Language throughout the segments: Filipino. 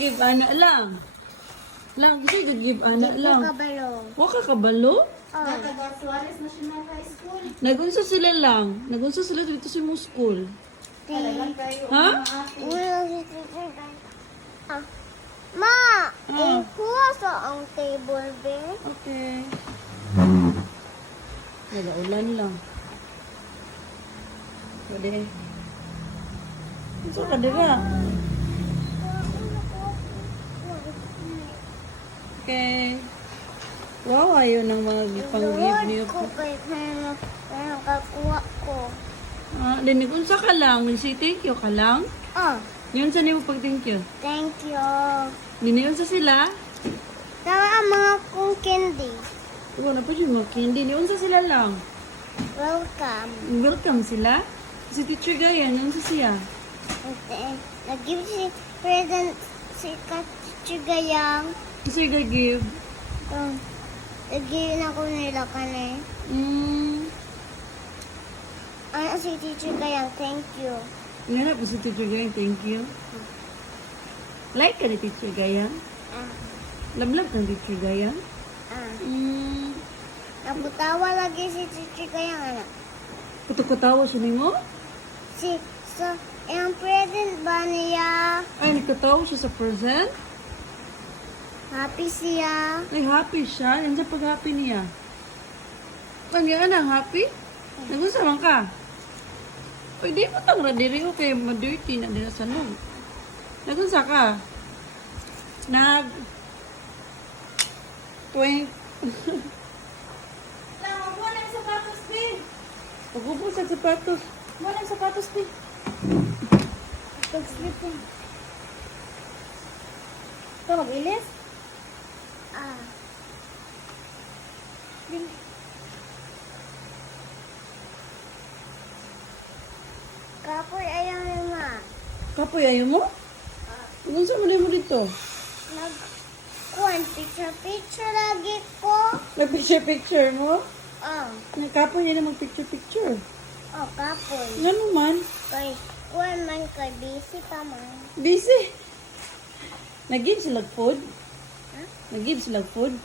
give ana lang. Lang, kasi give ana lang. Kabalo. Wa ka kabalo? Oh. Taga Suarez National High School. Nagunsa sila lang. Nagunsa sila dito sa mo school. Talagang kayo, Ha? mga ate. Ah. Ma, Ah. kuha sa ang table, be. Okay. Nagaulan lang. Pwede. Ito ka dira. Okay. Wow, ayaw ng mga gipang-give niyo ko po. kay pero kakuha ko. Ah, dinig unsa ka lang? May say thank you ka lang? Oh, Yun sa nimo pag thank you. thank you. Diniyon sa sila? Tama ang mga kong candy. Wala pa yung mga candy. Niyon sa sila lang. Welcome. Welcome sila. Si Teacher Gaya, yun sa siya. Nag-give si present si Kachigayang. Kasi give. Nag-give na ko nila kane. Ano si Teacher Gayang, thank you. Nga po si Teacher Gaya, thank you. Like ka ni Teacher Gaya? Ah, Lablab ng Teacher Gaya? ah. Naputawa lagi si Teacher Gayang, anak. Kutukutawa siya ni mo? Yung present ba niya? Ay, nagkatawa siya sa present? Happy siya. Ay, happy siya. Yan sa pag-happy niya. Kanya ka happy? Nagusa man ka? Ay, di mo tang radiri o kaya ma-dirty na din sa loob. Nagusa ka? Twink. Lang, wala yung sapatos, Pin. Pag-ubos sa sapatos. Wala yung sapatos, Pin. Pag-slip niya. Ito, mag-ilis? Ah. Kapoy ayaw ni ma. Kapoy, ayaw mo? Kung saan mo na mo dito? Nag-kuhan, picture lagi ko. Nag-picture mo? Oh, Nagkapoy niya na mag-picture-picture. oh, kapoy. Nga naman. Kay, kuhan man kay busy pa man. Busy. Nag-give sila food? Ha? Nag-give sila food?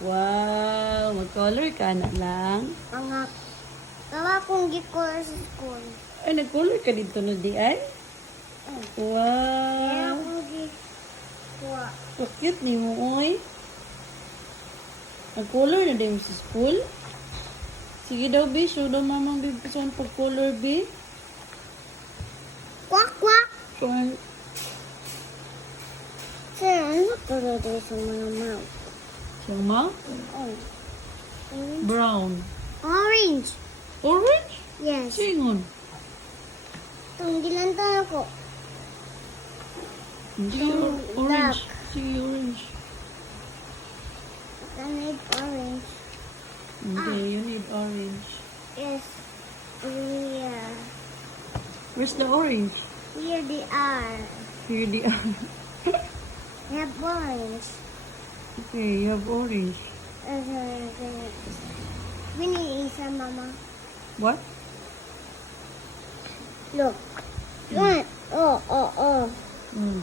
Wow, mag-color ka na lang. Mga, kawa kong gikor sa school. Ay, nag-color ka dito na di ay? Kaya Wow. akong gikuha. So cute ni mo, oy. Nag-color na din mo sa school? Sige daw, B. Show daw mamang B. Saan pag-color, B? Kwak, kwak! Saan? Sir, ano talaga sa mga mouth? Siyang ma? Oh. Brown. Orange. Orange? Yes. Singon. Itong gilantan ako. Sige, orange. Sige, orange. I need orange. Okay, you need orange. Yes. Here. Where's the orange? Here they are. Here they are. I have orange. Okay, you have orange. Winnie isa, mama. What? Look. Look. Oh. Hmm.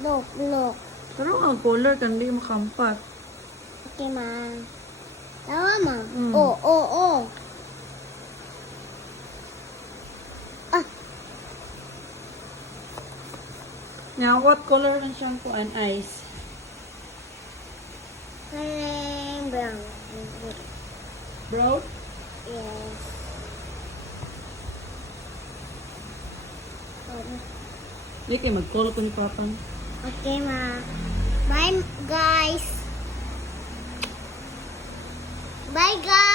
Look. Pero ang color kan di makampat. Okay, ma. Tawa, ma. Mm. Oh. Ah, Now, what color ang shampoo and eyes? brown. Brown? Yes. Di kayo mag-call ko ni Papa. Okay, ma. Bye, guys. Bye, guys.